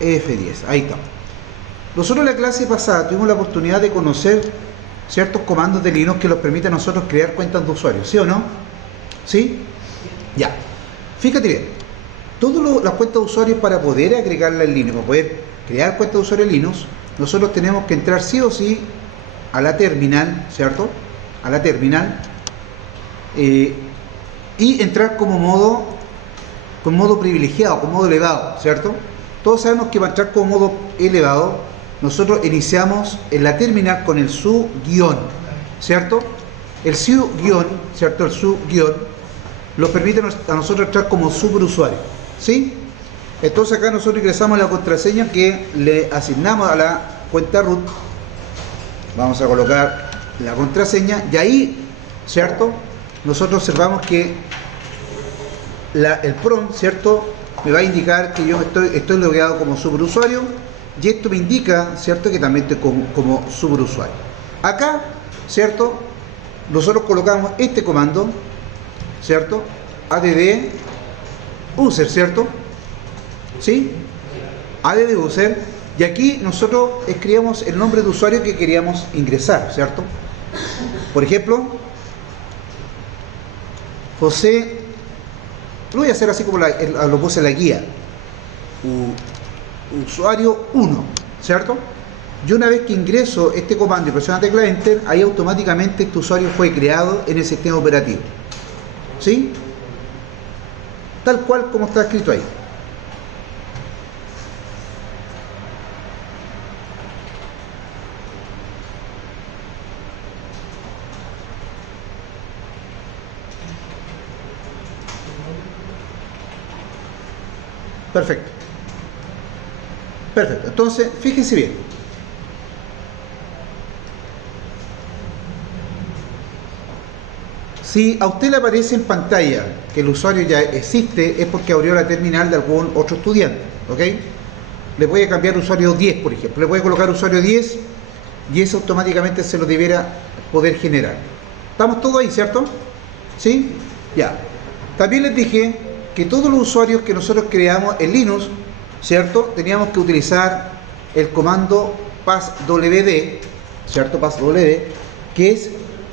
F10, ahí está. Nosotros en la clase pasada tuvimos la oportunidad de conocer ciertos comandos de Linux que nos permiten a nosotros crear cuentas de usuarios, ¿sí o no? ¿Sí? Ya. Fíjate bien, todas las cuentas de usuarios, para poder agregarla en Linux, para poder crear cuentas de usuario en Linux, nosotros tenemos que entrar sí o sí a la terminal, ¿cierto? A la terminal y entrar con modo privilegiado, con modo elevado, ¿cierto? Todos sabemos que para entrar con modo elevado, nosotros iniciamos en la terminal con el su guión, ¿cierto? El su guión, ¿cierto? El su guión nos permite a nosotros entrar como superusuario, ¿sí? Entonces acá nosotros ingresamos la contraseña que le asignamos a la cuenta root. Vamos a colocar la contraseña y ahí, ¿cierto? Nosotros observamos que el prompt, ¿cierto?, me va a indicar que yo estoy logueado como superusuario, y esto me indica, ¿cierto?, que también estoy como superusuario. Acá, ¿cierto?, nosotros colocamos este comando, ¿cierto?, add user, ¿cierto? ¿Sí? Add user, y aquí nosotros escribimos el nombre de usuario que queríamos ingresar, ¿cierto? Por ejemplo, José, lo voy a hacer así como lo puse en la guía, usuario 1, ¿cierto? Y una vez que ingreso este comando y presiono la tecla Enter, ahí automáticamente este usuario fue creado en el sistema operativo, ¿sí? Tal cual como está escrito ahí. Perfecto. Perfecto. Entonces, fíjense bien. Si a usted le aparece en pantalla que el usuario ya existe, es porque abrió la terminal de algún otro estudiante, ¿ok? Le voy a cambiar usuario 10, por ejemplo. Le voy a colocar usuario 10 y eso automáticamente se lo debiera poder generar. ¿Estamos todos ahí, cierto? ¿Sí? Ya. También les dije que todos los usuarios que nosotros creamos en Linux, ¿cierto?, teníamos que utilizar el comando passwd, ¿cierto? Passwd, que es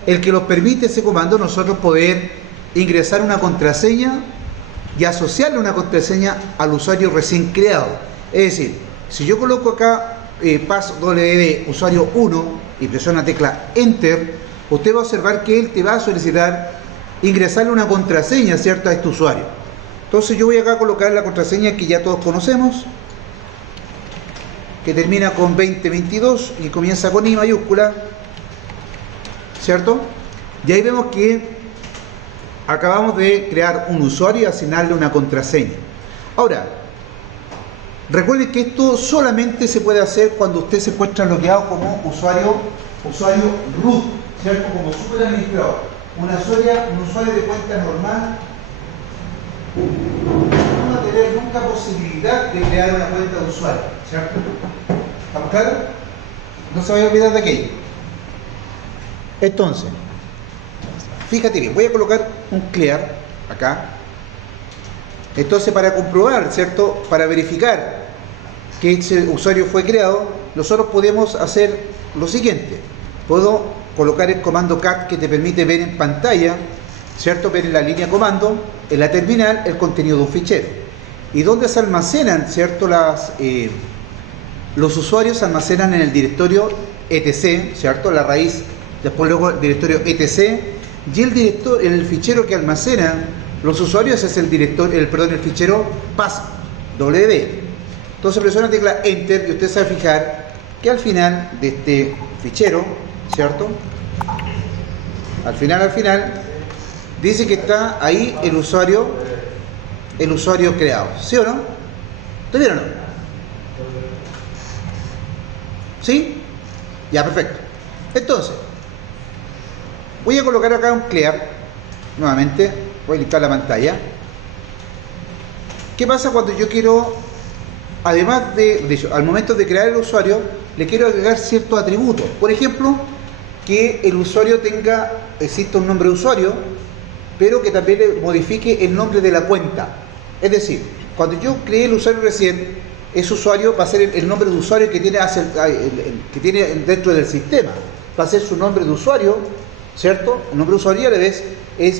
el que nos permite ese comando nosotros poder ingresar una contraseña y asociarle una contraseña al usuario recién creado. Es decir, si yo coloco acá passwd usuario 1 y presiono la tecla Enter, usted va a observar que él te va a solicitar ingresarle una contraseña, ¿cierto?, a este usuario. Entonces yo voy acá a colocar la contraseña que ya todos conocemos, que termina con 2022 y comienza con I mayúscula, ¿cierto? Y ahí vemos que acabamos de crear un usuario y asignarle una contraseña. Ahora, recuerden que esto solamente se puede hacer cuando usted se encuentra logueado como usuario root, ¿cierto? Como superadministrador. Un usuario de cuenta normal no va a tener nunca posibilidad de crear una cuenta de usuario, ¿cierto? ¿Estamos claros? No se vaya a olvidar de aquello. Entonces, fíjate bien, voy a colocar un clear acá. Entonces, para comprobar, ¿cierto?, para verificar que ese usuario fue creado, nosotros podemos hacer lo siguiente. Puedo colocar el comando cat que te permite ver en pantalla, ¿cierto?, ver en la línea comando, en la terminal, el contenido de un fichero. Y donde se almacenan, ¿cierto?, los usuarios se almacenan en el directorio etc, ¿cierto?, la raíz, después luego el directorio etc, y el fichero que almacena los usuarios es el fichero passwd. Entonces presiona la tecla Enter y usted se va a fijar que al final de este fichero, ¿cierto?, al final dice que está ahí el usuario creado, ¿sí o no? ¿Está bien o no? ¿Sí? Ya, perfecto. Entonces, voy a colocar acá un clear, nuevamente, voy a limpiar la pantalla. ¿Qué pasa cuando yo quiero, además de hecho, al momento de crear el usuario, le quiero agregar ciertos atributos? Por ejemplo, que el usuario exista un nombre de usuario, pero que también le modifique el nombre de la cuenta. Es decir, cuando yo creé el usuario recién, ese usuario va a ser el nombre de usuario que tiene, que tiene dentro del sistema. Va a ser su nombre de usuario, ¿cierto? El nombre de usuario a la vez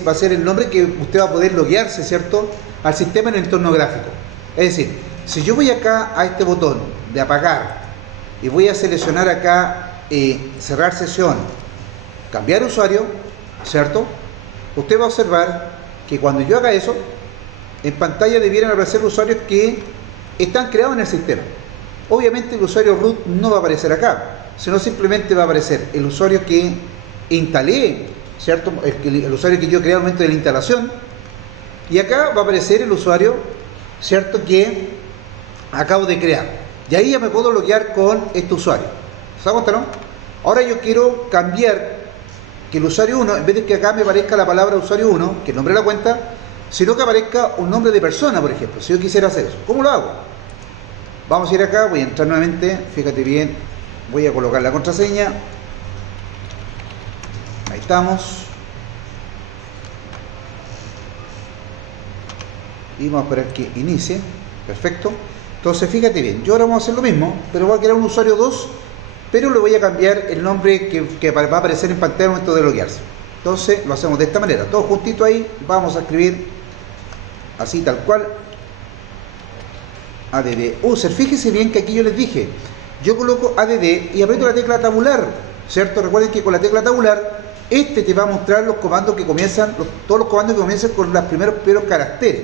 va a ser el nombre que usted va a poder loguearse, ¿cierto?, al sistema en el entorno gráfico. Es decir, si yo voy acá a este botón de apagar y voy a seleccionar acá cerrar sesión, cambiar usuario, ¿cierto?, usted va a observar que cuando yo haga eso, en pantalla debieran aparecer usuarios que están creados en el sistema. Obviamente el usuario root no va a aparecer acá, sino simplemente va a aparecer el usuario que instalé, ¿cierto?, el usuario que yo creé al momento de la instalación, y acá va a aparecer el usuario, ¿cierto?, que acabo de crear. Y ahí ya me puedo loguear con este usuario. ¿Se da cuenta, no? Ahora yo quiero cambiar que el usuario 1, en vez de que acá me aparezca la palabra usuario 1, que es el nombre de la cuenta, sino que aparezca un nombre de persona, por ejemplo, si yo quisiera hacer eso. ¿Cómo lo hago? Vamos a ir acá, voy a entrar nuevamente, fíjate bien, voy a colocar la contraseña. Ahí estamos. Y vamos a esperar que inicie. Perfecto. Entonces fíjate bien, yo ahora vamos a hacer lo mismo, pero voy a crear un usuario 2, pero le voy a cambiar el nombre que va a aparecer en pantalla al momento de loguearse. Entonces lo hacemos de esta manera, todo juntito ahí. Vamos a escribir así tal cual, add user. Fíjese bien que aquí yo les dije, yo coloco add y aprieto la tecla tabular, ¿cierto? Recuerden que con la tecla tabular te va a mostrar los comandos que comienzan, todos los comandos que comienzan con los primeros caracteres.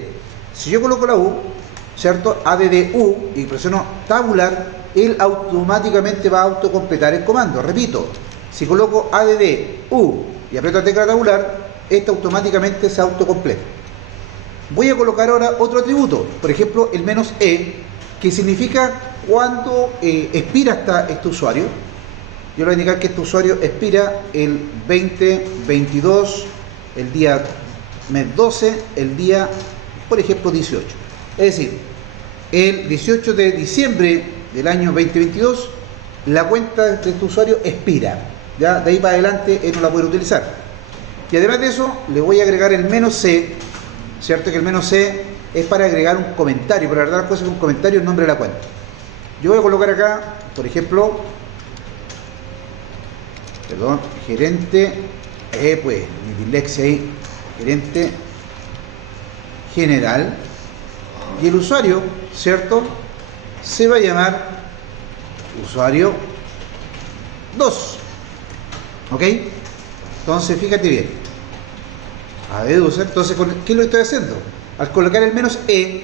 Si yo coloco la U, ¿cierto?, add U, y presiono tabular, él automáticamente va a autocompletar el comando. Repito, si coloco add U y aprieto la tecla tabular, automáticamente se autocompleta. Voy a colocar ahora otro atributo, por ejemplo el "-e", que significa cuando expira este usuario. Yo le voy a indicar que este usuario expira el 2022, el día mes 12, el día, por ejemplo, 18. Es decir, el 18 de diciembre del año 2022, la cuenta de este usuario expira. Ya de ahí para adelante él no la puede utilizar. Y además de eso, le voy a agregar el "-c", ¿cierto? Que el "-c" es para agregar un comentario, para dar cosas con un comentario, el nombre de la cuenta. Yo voy a colocar acá, por ejemplo, gerente, pues, mi dislexia ahí, gerente general, y el usuario, ¿cierto?, se va a llamar usuario 2. ¿Ok? Entonces, fíjate bien. A ver, entonces, ¿qué es lo que estoy haciendo? Al colocar el "-e",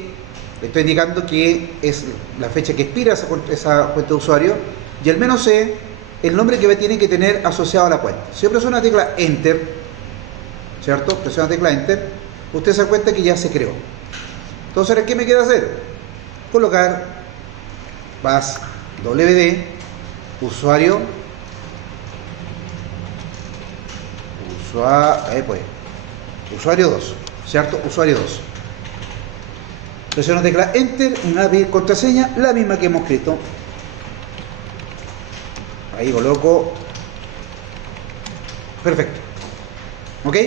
le estoy indicando que es la fecha que expira esa cuenta de usuario, y el "-c", el nombre que tiene que tener asociado a la cuenta. Si yo presiono la tecla Enter, ¿cierto? Presiono la tecla Enter, usted se da cuenta que ya se creó. Entonces, ¿ahora qué me queda hacer? Colocar wd usuario usuario 2, ¿cierto? Usuario 2. Presiono la tecla Enter y me va a pedir contraseña, la misma que hemos escrito. Ahí coloco. Perfecto. ¿Ok?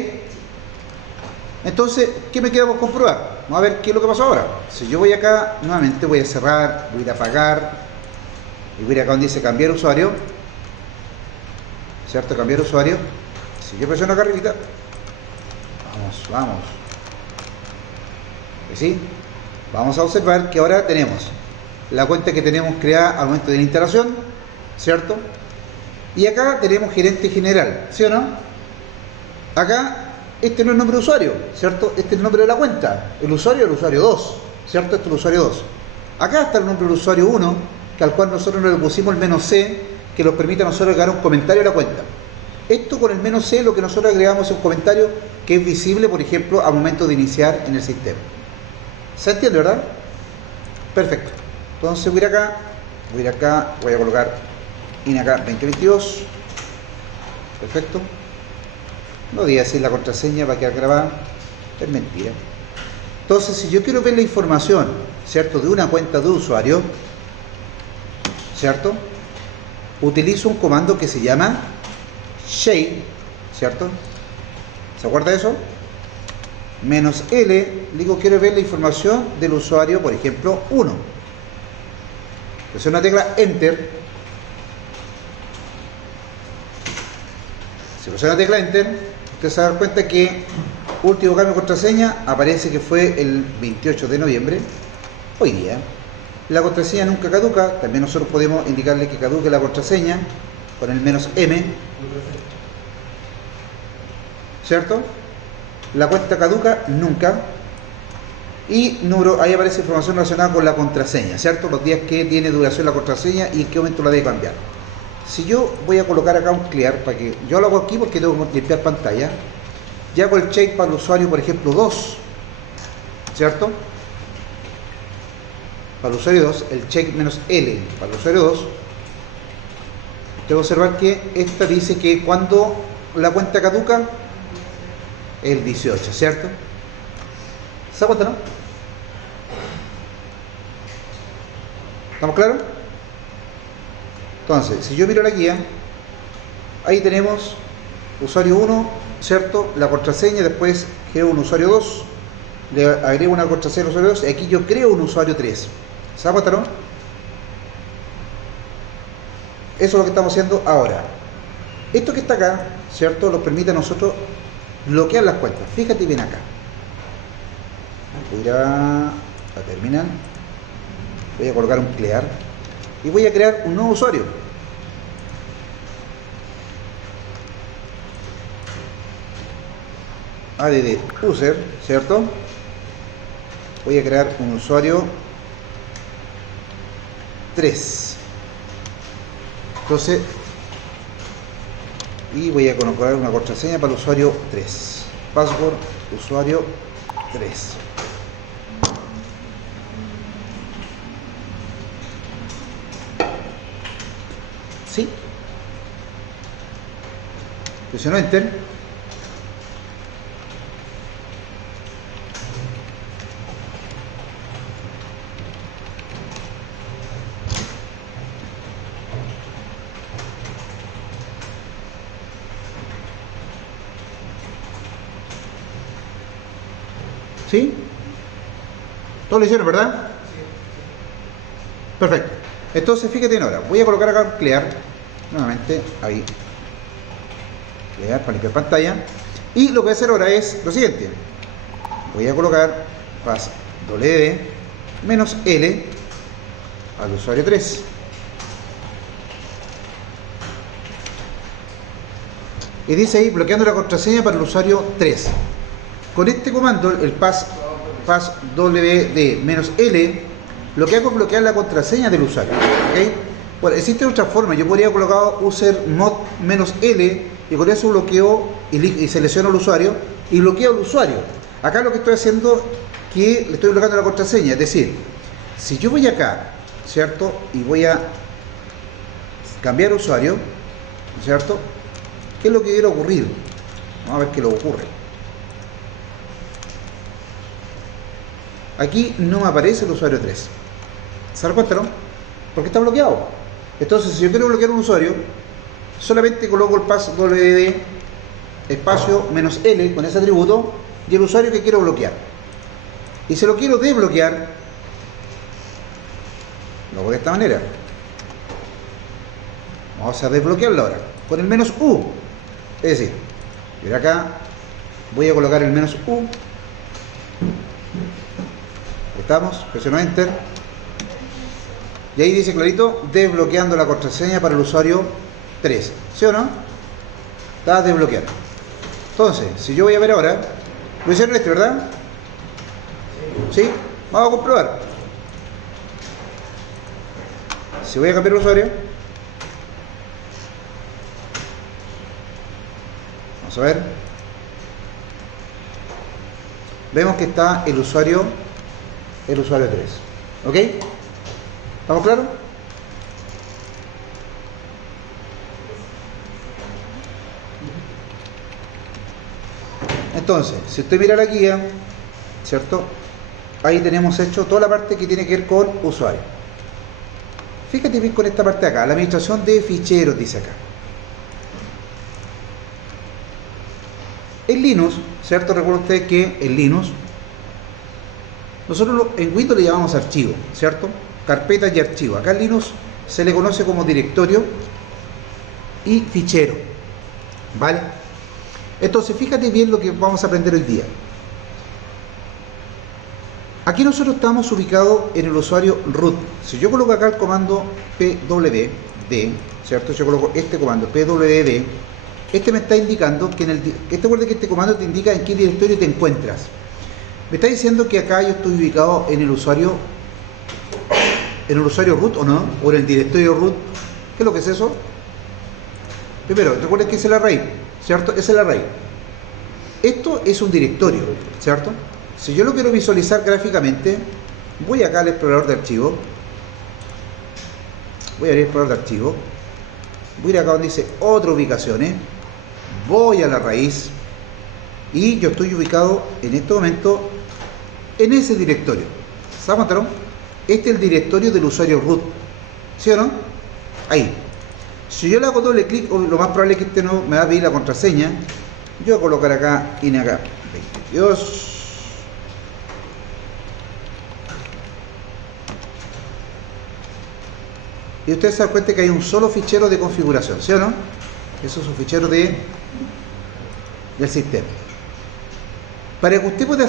Entonces, ¿qué me queda por comprobar? Vamos a ver qué es lo que pasó ahora. Si yo voy acá, nuevamente voy a cerrar, voy a ir a apagar, y voy a ir acá donde dice cambiar usuario, ¿cierto? Cambiar usuario. Si yo presiono acá arriba, vamos. ¿Sí? Vamos a observar que ahora tenemos la cuenta que tenemos creada al momento de la instalación, ¿cierto? Y acá tenemos gerente general, ¿sí o no? Acá, no es el nombre de usuario, ¿cierto? Este es el nombre de la cuenta. El usuario 2, ¿cierto? Este es el usuario 2. Acá está el nombre del usuario 1, que al cual nosotros le pusimos el "-c", que nos permite a nosotros agregar un comentario a la cuenta. Esto con el "-c", lo que nosotros agregamos es un comentario que es visible, por ejemplo, al momento de iniciar en el sistema. ¿Se entiende, verdad? Perfecto. Entonces voy a ir acá, voy a colocar acá 2022. Perfecto. No voy a decir la contraseña, va a quedar grabada. Es mentira. Entonces, si yo quiero ver la información, ¿cierto?, de una cuenta de usuario, ¿cierto?, utilizo un comando que se llama shade, ¿cierto? ¿Se acuerda de eso? -L, digo, quiero ver la información del usuario, por ejemplo, 1. Presiona la tecla Enter. Si presiona la tecla Enter, usted se va a dar cuenta que último cambio de contraseña aparece que fue el 28 de noviembre, hoy día. La contraseña nunca caduca, también nosotros podemos indicarle que caduque la contraseña con el "-m", ¿cierto? La cuenta caduca nunca. Y número, ahí aparece información relacionada con la contraseña, ¿cierto? Los días que tiene duración la contraseña y en qué momento la debe cambiar. Si yo voy a colocar acá un clear, para que yo lo hago aquí porque tengo que limpiar pantalla, y hago el check para el usuario, por ejemplo, 2, ¿cierto? Para el usuario 2, el check "-l para el usuario 2, tengo que observar que esta dice que cuando la cuenta caduca, el 18, ¿cierto? ¿Se da cuenta, no? ¿Estamos claros? Entonces, si yo miro la guía, ahí tenemos usuario 1, ¿cierto? La contraseña, después creo un usuario 2, le agrego una contraseña al usuario 2, y aquí yo creo un usuario 3. ¿Se da cuenta, no? Eso es lo que estamos haciendo ahora. Esto que está acá, ¿cierto? Nos permite a nosotros bloquear las cuentas. Fíjate bien acá. Voy a ir a terminal, voy a colocar un clear y voy a crear un nuevo usuario. Add user, ¿cierto? Voy a crear un usuario 3. Entonces, y voy a colocar una contraseña para el usuario 3. Password usuario 3. ¿Sí? Presiono Enter. ¿Sí? Todos lo hicieron, ¿verdad? Perfecto. Entonces, fíjate en ahora. Voy a colocar acá clear. Nuevamente, ahí. Clear para limpiar pantalla. Y lo que voy a hacer ahora es lo siguiente. Voy a colocar pass "-l" al usuario 3. Y dice ahí bloqueando la contraseña para el usuario 3. Con este comando, el pass "-l", lo que hago es bloquear la contraseña del usuario. ¿Okay? Bueno, existe otra forma. Yo podría colocar user mod "-l" y con eso bloqueo y selecciono al usuario y bloqueo al usuario. Acá lo que estoy haciendo es que le estoy bloqueando la contraseña. Es decir, si yo voy acá, ¿cierto? Y voy a cambiar usuario, ¿cierto? ¿Qué es lo que quiere ocurrir? Vamos a ver qué le ocurre. Aquí no me aparece el usuario 3. ¿Se dan cuenta, no? Porque está bloqueado. Entonces, si yo quiero bloquear un usuario, solamente coloco el pass "-wd" espacio "-l" con ese atributo y el usuario que quiero bloquear. Y si lo quiero desbloquear, lo hago de esta manera. Vamos a desbloquearlo ahora con el "-u". Es decir, yo acá voy a colocar el "-u". Estamos, presiono Enter y ahí dice clarito desbloqueando la contraseña para el usuario 3, ¿sí o no? Está desbloqueado. Entonces, si yo voy a ver ahora, lo hicieron este, ¿verdad? ¿Sí? Vamos a comprobar. Si voy a cambiar el usuario, vamos a ver, vemos que está el usuario 3. ¿Ok? ¿Estamos claros? Entonces, si usted mira la guía, ¿cierto? Ahí tenemos hecho toda la parte que tiene que ver con usuario. Fíjate bien con esta parte de acá, la administración de ficheros, dice acá. En Linux, ¿cierto? Recuerden ustedes que en Linux nosotros en Windows le llamamos archivo, ¿cierto? carpetas y archivos. Acá en Linux se le conoce como directorio y fichero, ¿vale? Entonces fíjate bien lo que vamos a aprender hoy día. Aquí nosotros estamos ubicados en el usuario root. Si yo coloco acá el comando pwd, ¿cierto? Yo coloco este comando pwd, este me está indicando que recuerda que este comando te indica en qué directorio te encuentras. Me está diciendo que acá yo estoy ubicado en el usuario root, ¿o no? O en el directorio root. ¿Qué es lo que es eso? Primero, recuerden que es el array, ¿cierto? Es el array. Esto es un directorio, ¿cierto? Si yo lo quiero visualizar gráficamente, voy acá al explorador de archivos. Voy al explorador de archivos. Voy a ir acá donde dice otras ubicaciones. Voy a la raíz. Y yo estoy ubicado en este momento en ese directorio. ¿Se encontraron? Este es el directorio del usuario root. ¿Sí o no? Ahí. Si yo le hago doble clic, lo más probable es que este no me va a pedir la contraseña. Yo voy a colocar acá INAK 22. Y ustedes se dan cuenta que hay un solo fichero de configuración, ¿sí o no? Eso es un fichero del sistema. Para que usted pueda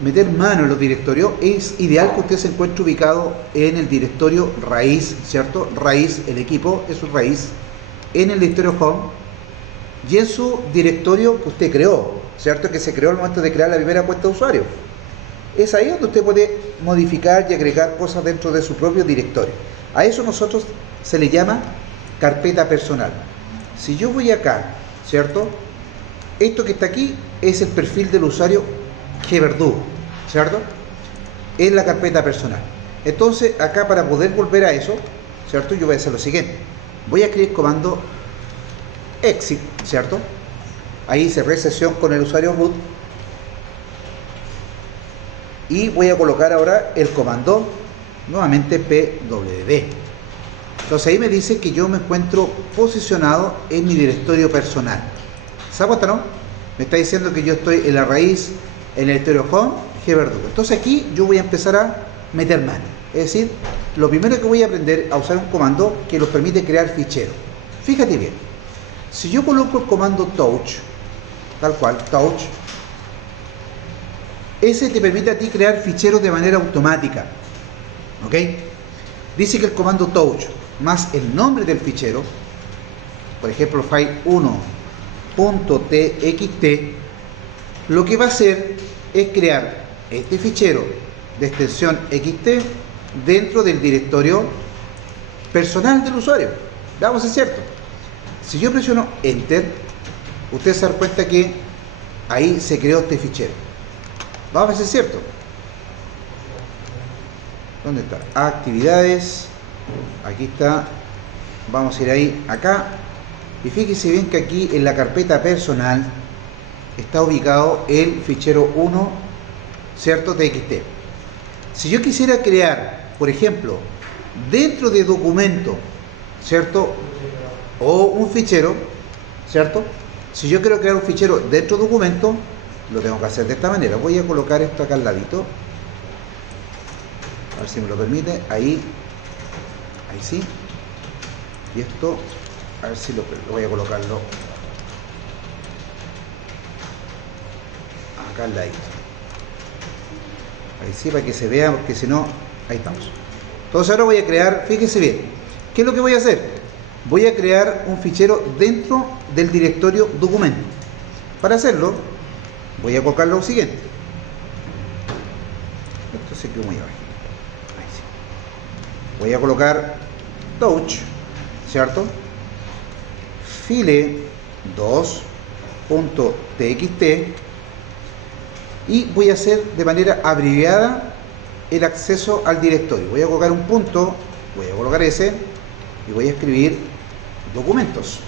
meter mano en los directorios, es ideal que usted se encuentre ubicado en el directorio raíz, ¿cierto? Raíz, el equipo es su raíz, en el directorio home y en su directorio que usted creó, ¿cierto? Que se creó al momento de crear la primera cuenta de usuario. Es ahí donde usted puede modificar y agregar cosas dentro de su propio directorio. A eso nosotros se le llama carpeta personal. Si yo voy acá, ¿cierto? Esto que está aquí es el perfil del usuario gverdugo, ¿cierto? Es la carpeta personal. Entonces acá, para poder volver a eso, ¿cierto? Yo voy a hacer lo siguiente. Voy a escribir el comando exit, ¿cierto? Ahí cerré sesión con el usuario root. Y voy a colocar ahora el comando nuevamente pwd. Entonces ahí me dice que yo me encuentro posicionado en mi directorio personal. ¿Se da cuenta, no? Me está diciendo que yo estoy en la raíz, en el directorio home, gverdugo. Entonces aquí yo voy a empezar a meter mano. Es decir, lo primero que voy a aprender a usar un comando que nos permite crear ficheros. Fíjate bien. Si yo coloco el comando touch, tal cual, touch, ese te permite a ti crear ficheros de manera automática. ¿Ok? Dice que el comando touch más el nombre del fichero, por ejemplo file1.txt, lo que va a hacer es crear este fichero de extensión xt dentro del directorio personal del usuario. Veamos si es cierto. Si yo presiono enter, ustedes se dan cuenta que ahí se creó este fichero. Vamos a ver si es cierto. ¿Dónde está? Actividades. Aquí está. Vamos a ir ahí, acá. Y fíjense bien que aquí en la carpeta personal está ubicado el fichero 1, ¿cierto? TXT. Si yo quisiera crear, por ejemplo, dentro de documento, ¿cierto? O un fichero, ¿cierto? Si yo quiero crear un fichero dentro de documento, lo tengo que hacer de esta manera. Voy a colocar esto acá al ladito. A ver si me lo permite. Ahí sí. Y esto, a ver si lo voy a colocarlo acá al ladito. Ahí sí, para que se vea, porque si no, ahí estamos. Entonces ahora voy a crear, fíjense bien, ¿qué es lo que voy a hacer? Voy a crear un fichero dentro del directorio documento. Para hacerlo, voy a colocar lo siguiente. Esto se quedó muy abajo. Ahí sí. Voy a colocar touch, ¿cierto? file2.txt y voy a hacer de manera abreviada el acceso al directorio. Voy a colocar un punto, voy a colocar ese y voy a escribir documentos.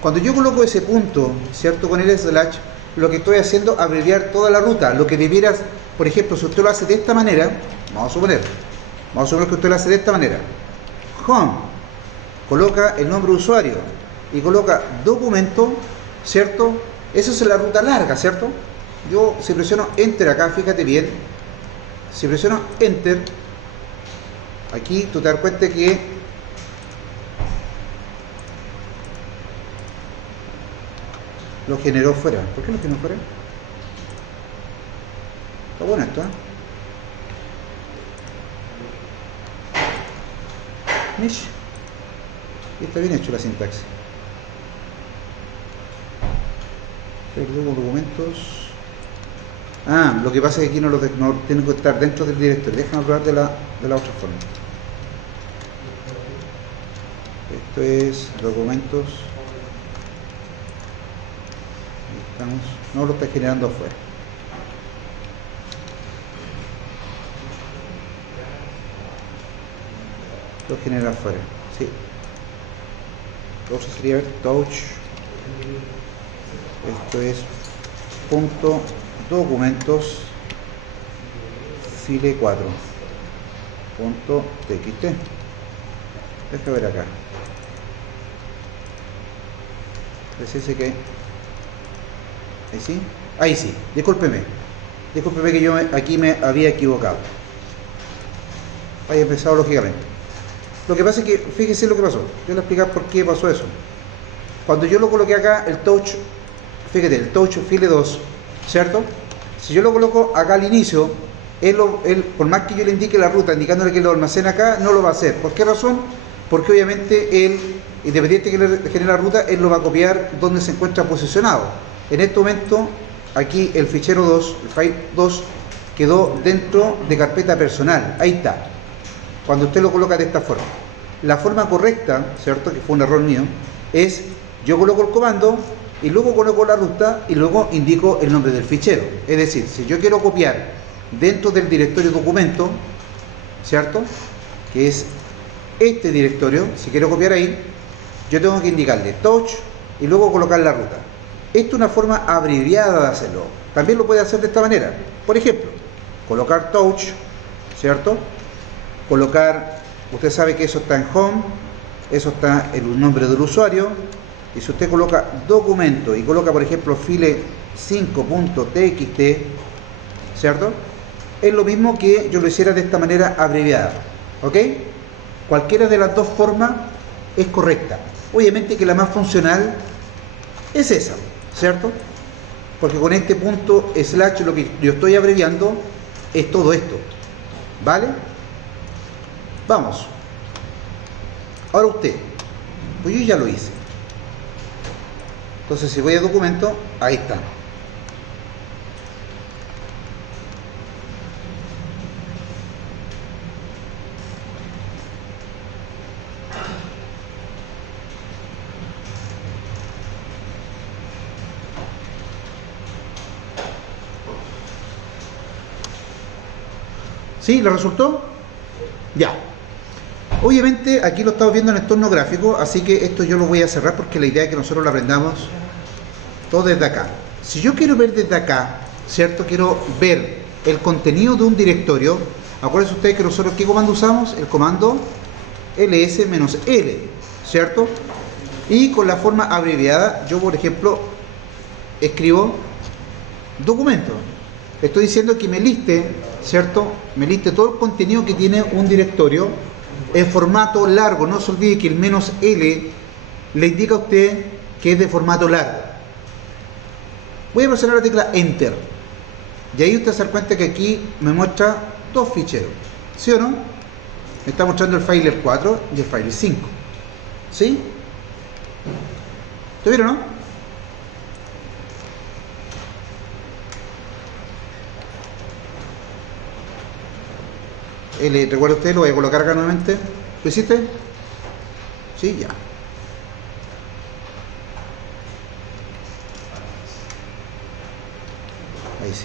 Cuando yo coloco ese punto, ¿cierto? Con el slash, lo que estoy haciendo es abreviar toda la ruta. Lo que debieras, por ejemplo, si usted lo hace de esta manera, vamos a suponer que usted lo hace de esta manera. Home, coloca el nombre de usuario y coloca documento, ¿cierto? Esa es la ruta larga, ¿cierto? Yo, si presiono enter acá, fíjate bien, si presiono enter, aquí tú te das cuenta que lo generó fuera. ¿Por qué lo generó fuera? Está bueno esto, ¿eh? Mish. Y está bien hecho la sintaxis. Perdón, documentos. Ah, lo que pasa es que aquí no tienen que estar dentro del directorio. Déjame probar de la otra forma. Esto es documentos. Ahí estamos. No lo está generando afuera. Lo genera afuera. Sí. Entonces sería ver touch. Esto es punto documentos file 4 punto txt. Deja ver acá. Dice que ahí sí, ahí sí. Discúlpeme que yo aquí me había equivocado. Haya empezado lógicamente. Lo que pasa es que, fíjese lo que pasó. Yo le voy a explicar por qué pasó eso. Cuando yo lo coloqué acá, el touch, fíjate, el touch file 2, ¿cierto? Si yo lo coloco acá al inicio, él, por más que yo le indique la ruta, indicándole que lo almacena acá, no lo va a hacer. ¿Por qué razón? Porque obviamente él, independiente que le genere la ruta, él lo va a copiar donde se encuentra posicionado. En este momento, aquí el fichero 2, el file 2, quedó dentro de carpeta personal. Ahí está. Cuando usted lo coloca de esta forma. La forma correcta, ¿cierto? Que fue un error mío, es yo coloco el comando y luego coloco la ruta y luego indico el nombre del fichero. Es decir, si yo quiero copiar dentro del directorio documento, ¿cierto? Que es este directorio, si quiero copiar ahí, yo tengo que indicarle touch y luego colocar la ruta. Esto es una forma abreviada de hacerlo. También lo puede hacer de esta manera. Por ejemplo, colocar touch, ¿cierto? Colocar, usted sabe que eso está en home, eso está el nombre del usuario, y si usted coloca documento y coloca por ejemplo file 5.txt, ¿cierto? Es lo mismo que yo lo hiciera de esta manera abreviada, ¿ok? Cualquiera de las dos formas es correcta. Obviamente que la más funcional es esa, ¿cierto? Porque con este punto slash lo que yo estoy abreviando es todo esto, ¿vale? Vamos. Ahora usted, pues yo ya lo hice. Entonces si voy a documento, ahí está. ¿Sí? ¿Le resultó? Ya. Obviamente aquí lo estamos viendo en entorno gráfico, así que esto yo lo voy a cerrar porque la idea es que nosotros lo aprendamos todo desde acá. Si yo quiero ver desde acá, ¿cierto? Quiero ver el contenido de un directorio. Acuérdense ustedes que nosotros, ¿qué comando usamos? El comando ls-l, ¿cierto? Y con la forma abreviada, yo por ejemplo, escribo documento. Estoy diciendo que me liste, ¿cierto? Me liste todo el contenido que tiene un directorio en formato largo. No se olvide que el "-l" le indica a usted que es de formato largo. Voy a presionar la tecla Enter. Y ahí usted se da cuenta que aquí me muestra dos ficheros. ¿Sí o no? Me está mostrando el file 4 y el file 5. ¿Sí? ¿Te vieron, no? Recuerda usted, lo voy a colocar acá nuevamente. ¿Lo hiciste? Sí, ya. Ahí sí.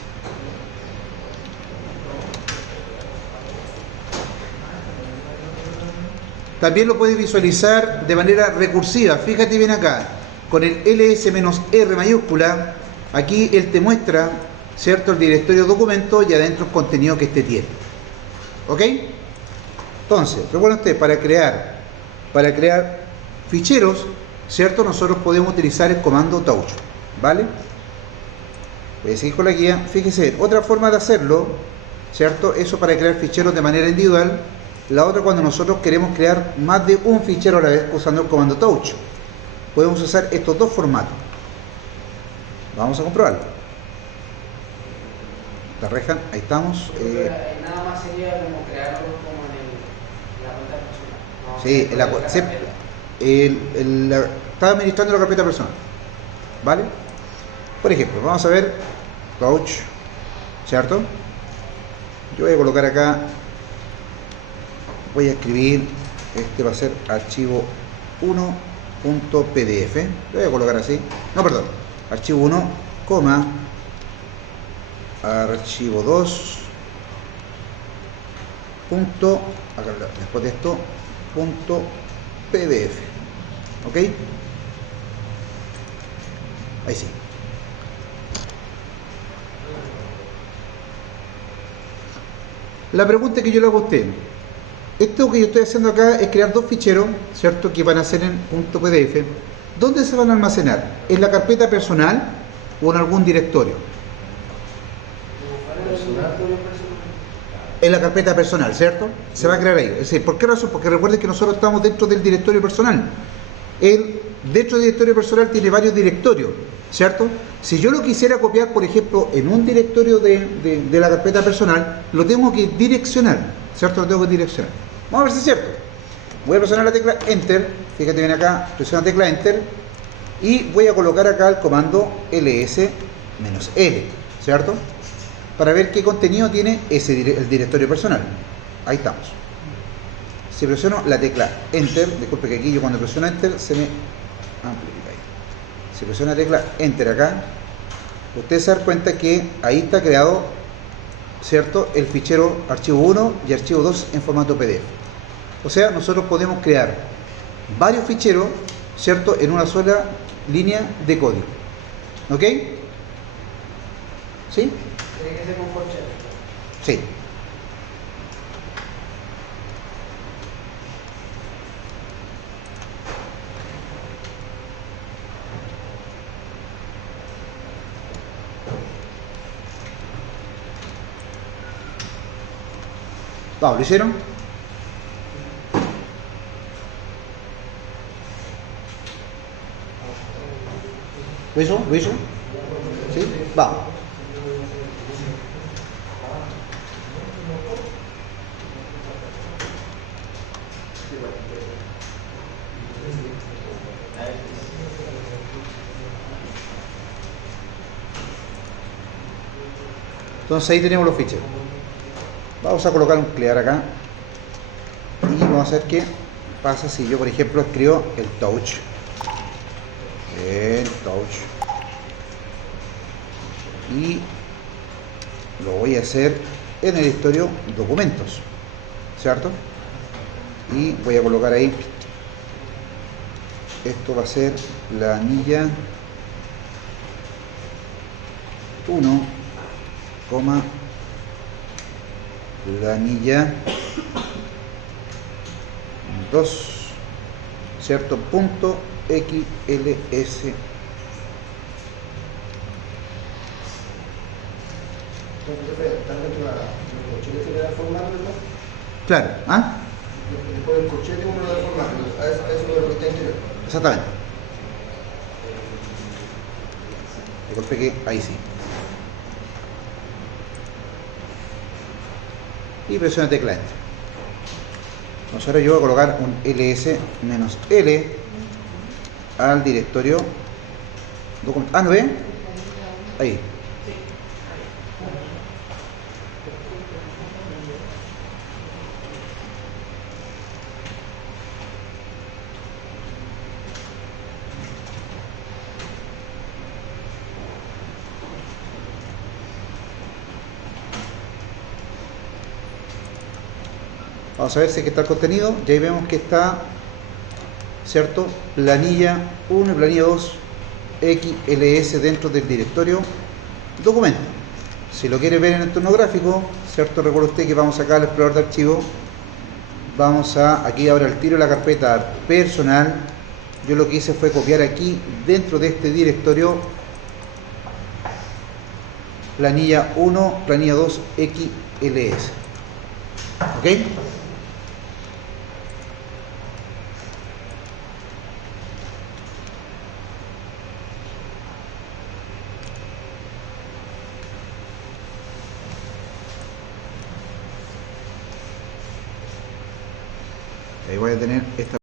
También lo puedes visualizar de manera recursiva. Fíjate bien acá. Con el ls-r mayúscula, aquí él te muestra, ¿cierto?, el directorio documento y adentro el contenido que este tiene. ¿Ok? Entonces, recuerden ustedes, para crear ficheros, ¿cierto? Nosotros podemos utilizar el comando touch, ¿vale? Voy a seguir con la guía. Fíjese, otra forma de hacerlo, ¿cierto? Eso para crear ficheros de manera individual, La otra cuando nosotros queremos crear más de un fichero a la vez usando el comando touch. Podemos usar estos dos formatos. Vamos a comprobarlo. La reja, ahí estamos. Nada más sería como crearlo como en la cuenta personal. No, Sí, está administrando la carpeta personal. ¿Vale? Por ejemplo, vamos a ver touch, ¿cierto? Yo voy a colocar acá, voy a escribir, este va a ser archivo 1.pdf, lo voy a colocar así, no, perdón, archivo 1, coma, archivo 2, punto, acá, después de esto, punto pdf, ¿ok? Ahí sí. La pregunta que yo le hago a usted, esto que yo estoy haciendo acá es crear dos ficheros, ¿cierto? Que van a ser en .pdf. ¿Dónde se van a almacenar? ¿En la carpeta personal o en algún directorio? En la carpeta personal, ¿cierto? Se va a crear ahí. Es decir, ¿por qué razón? Porque recuerden que nosotros estamos dentro del directorio personal. Dentro del directorio personal tiene varios directorios, ¿cierto? Si yo lo quisiera copiar, por ejemplo, en un directorio de la carpeta personal, lo tengo que direccionar, ¿cierto? Lo tengo que direccionar. Vamos a ver si es cierto. Voy a presionar la tecla Enter, fíjate bien acá, presiono la tecla Enter y voy a colocar acá el comando ls-l, ¿cierto? Para ver qué contenido tiene el directorio personal. Ahí estamos. Si presiono la tecla Enter, disculpe que aquí yo cuando presiono Enter se me amplifica ahí. Si presiono la tecla Enter acá, usted se da cuenta que ahí está creado, ¿cierto?, el fichero archivo 1 y archivo 2 en formato PDF. O sea, nosotros podemos crear varios ficheros, ¿cierto?, en una sola línea de código. ¿Ok? ¿Sí? Tiene que ser con corchete. Sí. Vamos, ¿lo hicieron? ¿Lo hizo? ¿Lo hizo? ¿Sí? Vamos. Entonces ahí tenemos los ficheros. Vamos a colocar un clear acá y vamos a ver qué pasa si yo, por ejemplo, escribo el touch, y lo voy a hacer en el directorio documentos, ¿cierto? Y voy a colocar ahí, esto va a ser la anilla 1, la anilla 2, ¿cierto? Punto XLS. Claro, ¿ah? Después del corchete uno lo da formato, a eso es lo que está interior. Exactamente. Disculpe que ahí sí. Y presiona tecla Enter. Entonces ahora yo voy a colocar un ls-l al directorio documento. ¿No ve? Ahí. Vamos a ver si aquí está el contenido. Y ahí vemos que está, ¿cierto?, planilla 1 y planilla 2 XLS dentro del directorio documento. Si lo quiere ver en el entorno gráfico, ¿cierto?, recuerde usted que vamos acá al explorador de archivos. Vamos a, aquí ahora el tiro de la carpeta personal. Yo lo que hice fue copiar aquí dentro de este directorio planilla 1, planilla 2 XLS. ¿Ok? Ahí voy a tener esta